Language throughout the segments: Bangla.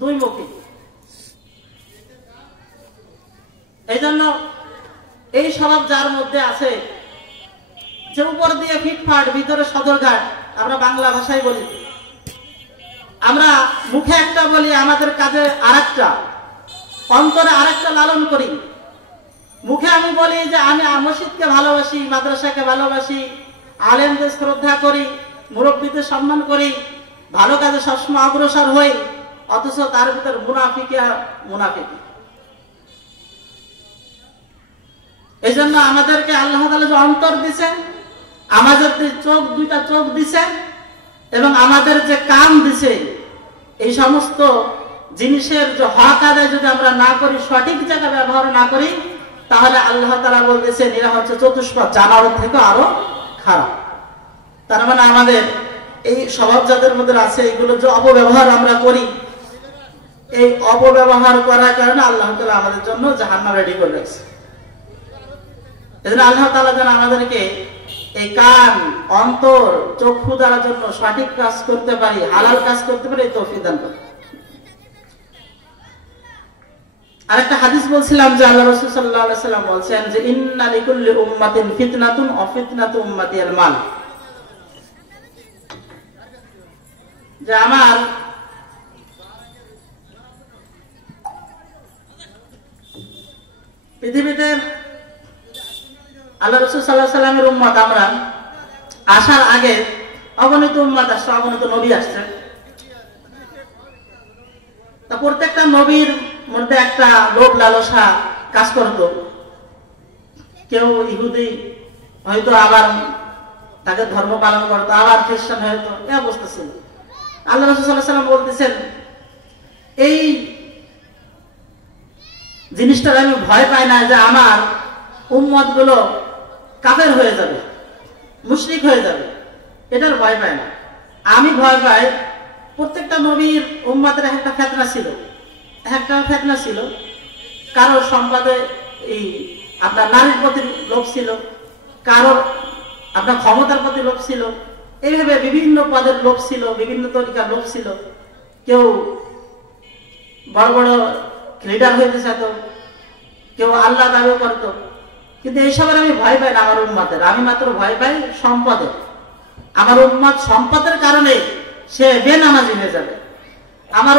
দুই মুখী। এই জন্য এই স্বভাব যার মধ্যে আছে, যে উপর দিয়ে ফিটফাট ভিতরে সদরঘাট, আমরা বাংলা ভাষায় বলি, আমরা মুখে একটা বলি, আমাদের কাজে আরেকটা, অন্তরে আরেকটা লালন করি। মুখে আমি বলি যে আমি মসজিদকে ভালোবাসি, মাদ্রাসাকে ভালোবাসি, আলেমদের শ্রদ্ধা করি, মুরব্বীদের সম্মান করি, ভালো কাজে সবসময় অগ্রসর হই, অথচ তার ভিতর মুনাফিকি আর মুনাফিকি। এই জন্য আমাদেরকে আল্লাহ তাআলা যে অন্তর দিছে, আমাদের চোখ, দুইটা চোখ দিছে, এবং আমাদের যে কান দিছে, এই সমস্ত জিনিসের যে হক আদায় যদি আমরা না করি, সঠিক জায়গায় ব্যবহার না করি, তাহলে আল্লাহ তাআলা বলতেছেন এরা হচ্ছে চতুষ্পদ জানোয়ার থেকে আরো খারাপ। তার মানে আমাদের এই স্বভাব যাদের মধ্যে আছে, এগুলো যে অপব্যবহার আমরা করি, এই অপব্যবহার করার কারণে আল্লাহ তাআলা আমাদের জন্য জাহান্নাম রেডি করে রাখছে। এজন্য আল্লাহ তাআলা যেন আমাদেরকে এই কান, অন্তর, চক্ষু দ্বারা জন্য সঠিক কাজ করতে পারি, হালাল কাজ করতে পারি, এই তৌফিক দান করেন। আরেকটা হাদিস বলছিলাম যে আল্লাহ রাসূল সাল্লাল্লাহু আলাইহি ওয়াসাল্লাম বলছেন যে ইন্না লিকুল্লি উম্মাতিন ফিতনাতুন ওয়া ফিতনাতু উম্মতি আল মাল, যে আমার পৃথিবীতে আল্লাহ রাসূল সাল্লাল্লাহু আলাইহি ওয়াসাল্লামের উম্মত আমরা আসার আগে অগণিত উম্মত আসছে, অগণিত নবী আসছে। তা প্রত্যেকটা নবীর মধ্যে একটা লোভ লালসা কাজ করত। কেউ ইহুদি হয়তো, আবার তাকে ধর্ম পালন করতো, আবার খ্রিস্টান হয়তো, এই অবস্থা ছিল। আল্লাহ রাসূল সাল্লাল্লাহু আলাইহি ওয়াসাল্লাম বলতেছেন এই জিনিসটার আমি ভয় পাই না যে আমার উম্মত গুলো কাফের হয়ে যাবে, মুশরিক হয়ে যাবে, এটার ভয় পাই না। আমি ভয় পাই প্রত্যেকটা নবীর উম্মতের একটা ফিতনা ছিল, কারোর সম্পদে এই আপনার নারীর প্রতি লোভ ছিল, কারোর আপনার ক্ষমতার প্রতি লোভ ছিল, এইভাবে বিভিন্ন পদের লোভ ছিল, বিভিন্ন তরিকার লোভ ছিল। কেউ বড় বড় লিডার হইতে চাইতো, কেউ আল্লাহ দাবি করতো। কিন্তু এইসবের আমি ভয় পাই না আমার উম্মতের, আমি মাত্র ভয় পাই সম্পদের। আমার উম্মত সম্পদের কারণে সে বেনামাজি হয়ে যাবে। আমার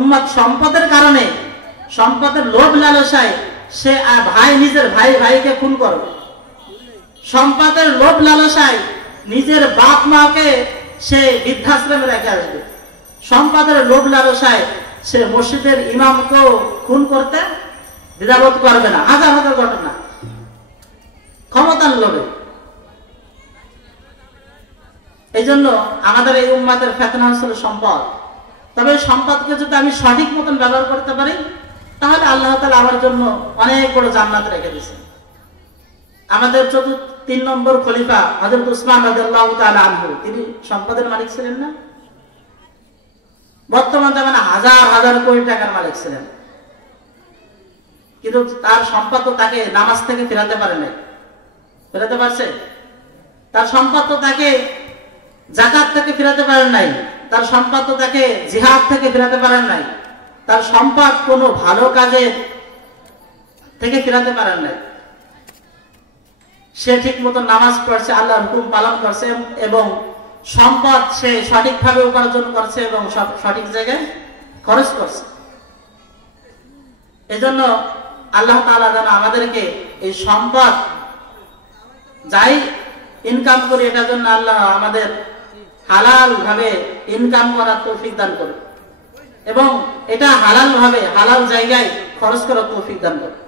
উম্মত সম্পদের কারণে, সম্পদের লোভ লালসায় সে নিজের ভাইকে খুন করবে। সম্পদের লোভ লালসায় নিজের বাপ মাকে সে বৃদ্ধাশ্রমে রেখে আসবে। সম্পদের লোভ লালসায় সে মসজিদের ইমামকেও খুন করতে দ্বিধাবোধ করবে না। হাজার হাজার ঘটনা ক্ষমতার লোভে। এই জন্য আমাদের এই উম্মতের ফিতনা হচ্ছে সম্পদ। তবে সম্পদকে যদি আমি সঠিক মতন ব্যবহার করতে পারি, তাহলে আল্লাহ তাআলা আমার জন্য অনেক বড় জান্নাত রেখে দিয়েছেন। আমাদের 3 নম্বর খলিফা হযরত উসমান রাদিয়াল্লাহু তাআলা আনহু, তিনি সম্পদের মালিক ছিলেন না? বর্তমান জামানে হাজার হাজার কোটি টাকার মালিক ছিলেন, কিন্তু তার সম্পদ তো তাকে নামাজ থেকে ফেরাতে পারে নাই। ফেরাতে পারছে? তার সম্পদ তো তাকে যাকাত থেকে ফেরাতে পারেন নাই, তার সম্পদ তো তাকে জিহাদ থেকে ফেরাতে পারেন নাই, তার সম্পদ কোনো ভালো কাজে থেকে ফেরাতে পারেন নাই। সে ঠিক মতো নামাজ পড়ছে, আল্লাহর হুকুম পালন করছে, এবং সম্পদ সে সঠিকভাবে উপার্জন করছে এবং সঠিক জায়গায় খরচ করছে। এজন্য আল্লাহ তাআলা যেন আমাদেরকে এই সম্পদ যাই ইনকাম করি, এটার জন্য আল্লাহ আমাদের হালাল ভাবে ইনকাম করার তৌফিক দান করুন, এবং এটা হালাল ভাবে হালাল জায়গায় খরচ করার তৌফিক দান করুন।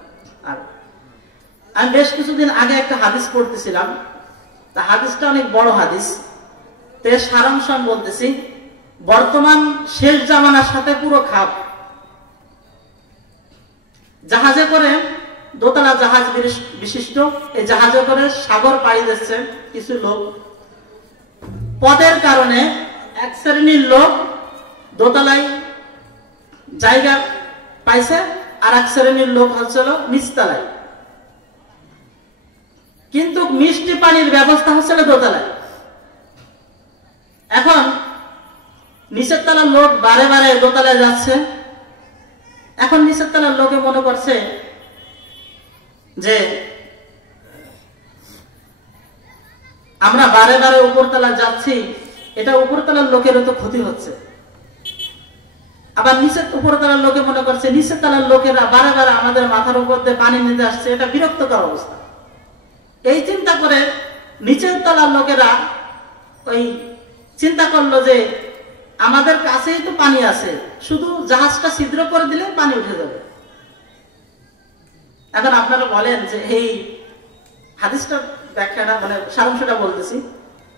আর আমি বেশ কিছুদিন আগে একটা হাদিস পড়তেছিলাম, তা হাদিসটা অনেক বড় হাদিস, তো এর সারাংশ আমি বলতেছি। বর্তমান শেষ জামানার সাথে পুরো খাপ। জাহাজে করে, দোতলা জাহাজ বিশিষ্ট এই জাহাজে করে সাগর পাড়ি দিচ্ছে কিছু লোক। পদের কারণে এক শ্রেণীর লোক দোতলায় জায়গা পাইছে, আর এক শ্রেণীর লোক হচ্ছিল নিচতলায়। কিন্তু মিষ্টি পানির ব্যবস্থা হচ্ছিল দোতলায়। এখন নিচের তলার লোক বারে বারে দোতলায় যাচ্ছে। এখন নিচের তলার লোকে মনে করছে যে আমরা বারে বারে উপরতলা যাচ্ছি, এটা উপরতলার লোকেরও তো ক্ষতি হচ্ছে। আবার নিচের উপরতলার লোকে মনে করছে নিচের তলার লোকেরা বারে বারে আমাদের মাথার উপর দিয়ে পানি নিতে আসছে, এটা বিরক্তকর অবস্থা। এই চিন্তা করে নিচের তলার লোকেরা ওই চিন্তা করলো যে আমাদের কাছেই তো পানি আছে, শুধু জাহাজটা ছিদ্র করে দিলে পানি উঠে যাবে। এখন আপনারা বলেন যে এই হাদিসটার ব্যাখ্যাটা মানে সারাংশটা বলতেছি,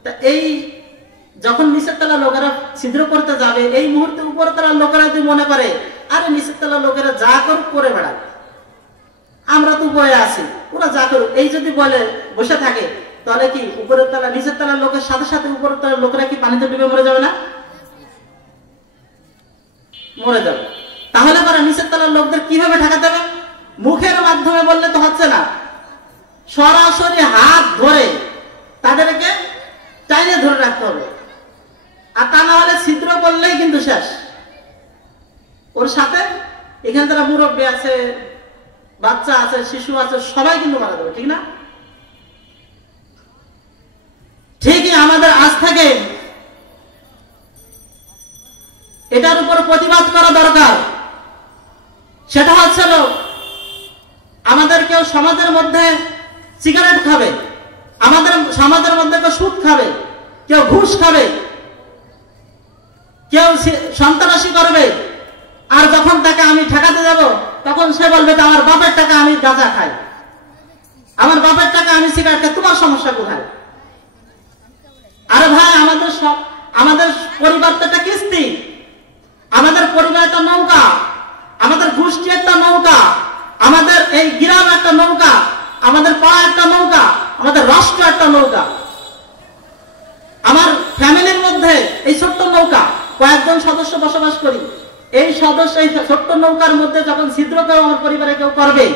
তা এই যখন নিচের তলার লোকেরা ছিদ্র করতে যাবে, এই মুহূর্তে উপর তলার লোকেরা যদি মনে করে আরে নিচের তলার লোকেরা যা করুক করে বেড়াক, আমরা তো উপরে আছি, ওরা যা করুক, এই যদি বলে বসে থাকে, তাহলে কি উপরের তলা নিচের তলার লোকের সাথে সাথে উপরের তলার লোকেরা কি পানিতে ডুবে মরে যাবে না? মরে যাবে। তাহলে পরে নিচের তলার লোকদের কিভাবে ঠেকাতে হবে? মুখের মাধ্যমে বললে তো হচ্ছে না, সরাসরি হাত ধরে তাদেরকে টাইনে ধরে রাখতে হবে। আর তা না হলে ছিদ্র করলেই কিন্তু শেষ। ওর সাথে এখানে যারা মুরব্বী আছে, বাচ্চা আছে, শিশু আছে, সবাই কিন্তু মারা যাবে, ঠিক না? ঠিকই আমাদের আজ থেকে এটার উপর প্রতিবাদ করা দরকার। সেটা হচ্ছে আমাদের কেউ সমাজের মধ্যে সিগারেট খাবে, আমাদের সমাজের মধ্যে কেউ সুদ খাবে, কেউ ঘুষ খাবে, কেউ সন্ত্রাসী করবে, আর যখন তাকে আমি ঠেকাতে যাব তখন সে বলবে যে আমার বাপের টাকা আমি গাঁজা খাই, আমার বাপের টাকা আমি সিগারেট খাই, তোমার সমস্যা কোথায়? আরে ভাই, আমাদের পরিবারটা একটা কিস্তি, আমাদের পরিবার একটা নৌকা, আমাদের গোষ্ঠী একটা নৌকা, আমাদের এই গ্রাম একটা নৌকা, আমাদের পাড়া একটা নৌকা, আমাদের রাষ্ট্র একটা নৌকা। আমার ফ্যামিলির মধ্যে এই ছোট্ট নৌকা কয়েকজন সদস্য বসবাস করি, এই সদস্য এই ছোট্ট নৌকার মধ্যে যখন ছিদ্র কেউ আমার পরিবারে কেউ করবে,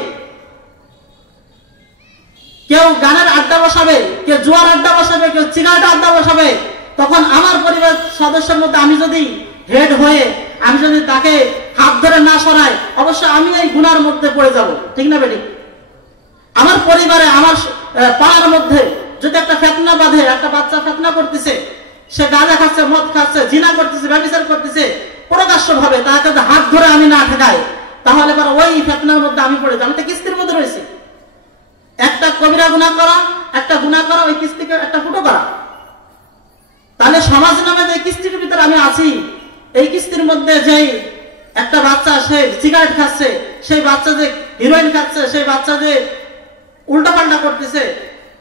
কেউ গানের আড্ডা বসাবে, কেউ জুয়ার আড্ডা বসাবে, কেউ সিগারেট আড্ডা বসাবে, তখন আমার পরিবার সদস্যের মধ্যে আমি যদি হেড হয়ে আমি যদি তাকে হাত ধরে না সরাই, অবশ্য আমি এই গুনার মধ্যে পড়ে যাব, ঠিক না বেটি? আমার পরিবারে আমার পাড়ার মধ্যে যদি একটা ফেতনা বাঁধে, একটা বাচ্চা ফেতনা করতেছে, সে গাঁজা খাচ্ছে, মদ খাচ্ছে, জিনা করতেছে, ব্যভিচার করতেছে, প্রকাশ্য ভাবে তাকে হাত ধরে আমি না ঠেকাই, তাহলে ওই ফেতনার মধ্যে আমি পড়ে যাবো। আমি তো কিস্তির মধ্যে রয়েছি, একটা কবিরা গুনাহ করা, একটা গুনাহ করা, ওই কিস্তিকে একটা ফুটো করা। তাহলে সমাজ নামে যে কিস্তির ভিতরে আমি আছি, এই কিস্তির মধ্যে যে একটা বাচ্চা সে সিগারেট খাচ্ছে, সেই বাচ্চা যে হিরোইন খাচ্ছে, সেই বাচ্চা যে উল্টাপাল্টা করতেছে,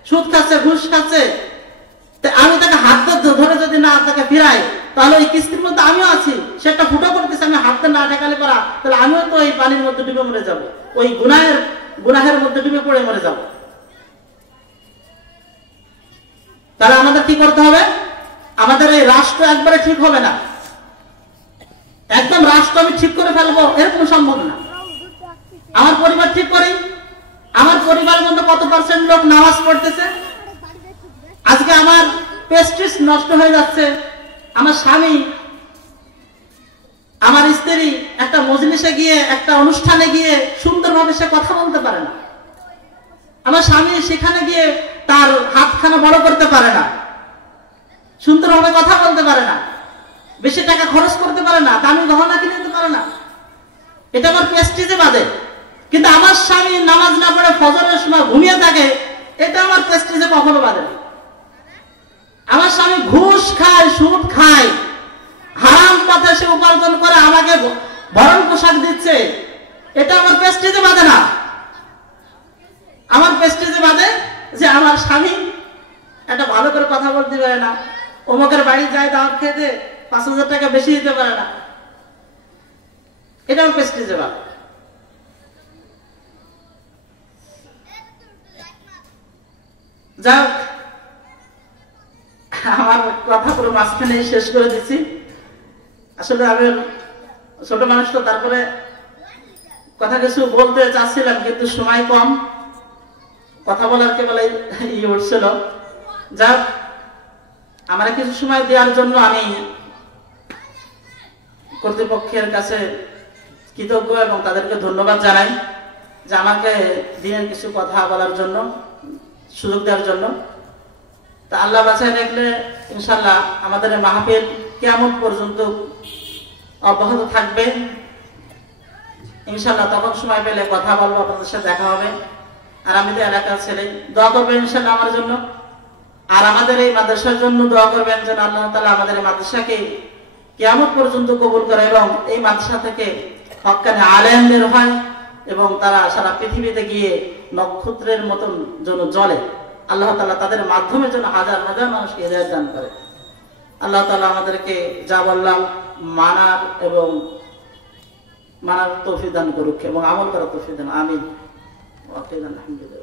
সুদ খাচ্ছে, ঘুষ খাচ্ছে, আমি তাকে হাত ধরে যদি না তাকে ফিরাই, তাহলে ওই কিস্তির মধ্যে আমিও আছি, সে একটা ফুটো করতেছে, আমি হাতে না ঠেকালে করা, তাহলে আমিও তো এই পানির মধ্যে ডুবে মরে যাব, ওই গুনাহের মধ্যে ডুবে পড়ে মরে যাব। তাহলে আমাদের কি করতে হবে? আমাদের এই রাষ্ট্র একবারে ঠিক হবে না, একদম রাষ্ট্র আমি ঠিক করে ফেলবো এরকম সম্ভব না। আমার পরিবার ঠিক করি, আমার পরিবারের মধ্যে কত পার্সেন্ট লোক নামাজ পড়তেছে, আজকে আমার প্রেস্টিজ নষ্ট হয়ে যাচ্ছে, আমার স্বামী আমার স্ত্রী একটা মজলিসে গিয়ে, একটা অনুষ্ঠানে গিয়ে সুন্দরভাবে সে কথা বলতে পারে না, আমার স্বামী সেখানে গিয়ে তার হাতখানা বড় করতে পারে না, সুন্দরভাবে কথা বলতে পারে না, বেশি টাকা খরচ করতে পারে না, দামি গহনা কিনে দিতে পারে না, এটা আমার প্রেস্টিজে বাদে। কিন্তু আমার স্বামী নামাজ না পড়ে ফজরের সময় ঘুমিয়ে থাকে, এটা আমার প্রেস্টিজে কখনো বাদে না। আমার স্বামী ঘুষ খায়, সুদ খায়, হারাম পথে সে উপার্জন করে আমাকে ভরণ পোশাক দিচ্ছে, এটা আমার প্রেস্টিজে বাদে না। আমার প্রেস্টিজে বাদে যে আমার স্বামী একটা ভালো করে কথা বলতে পারে না, অমুকের বাড়ি যায় দাওয়াত খেতে 5,000 টাকা বেশি দিতে পারে না, এটা আমার প্রেস্টিজে বাদ। যাক, আমার কথা পুরো মাঝখানে শেষ করে দিচ্ছি। আসলে আমি ছোট মানুষ তো, তারপরে কথা কিছু বলতে চাচ্ছিলাম, কিন্তু সময় কম, কথা বলার কেবল উঠছিল। যাক, আমার কিছু সময় দেওয়ার জন্য আমি কর্তৃপক্ষের কাছে কৃতজ্ঞ এবং তাদেরকে ধন্যবাদ জানাই যে আমাকে দিনের কিছু কথা বলার জন্য সুযোগ দেওয়ার জন্য। তা আল্লাহ বাঁচায় রাখলে ইনশাআল্লাহ আমাদের মাহফিল কিয়ামত পর্যন্ত অব্যাহত থাকবে ইনশাআল্লাহ। তখন সময় পেলে কথা বলবো, আপনাদের সাথে দেখা হবে। আর আমি তো এলাকার ছেলে, দোয়া করবেন ইনশাআল্লাহ আমার জন্য, আর আমাদের এই মাদ্রাসার জন্য দোয়া করবেন যেন আল্লাহ তাআলা আমাদের এই মাদ্রাসাকে কিয়ামত পর্যন্ত কবুল করে এবং এই মাদ্রাসা থেকে হক্কানি আলেম বের হয় এবং তারা সারা পৃথিবীতে গিয়ে নক্ষত্রের মতন যেন জ্বলে। আল্লাহ তাআলা তাদের মাধ্যমে যেন হাজার হাজার মানুষকে হিদায়াত দান করে। আল্লাহ তাআলা আমাদেরকে যা বললাম মানার এবং মানার তৌফিক দান করুক এবং আমল করার তৌফিক দান। আমিন। ওয়া আলহামদুলিল্লাহ।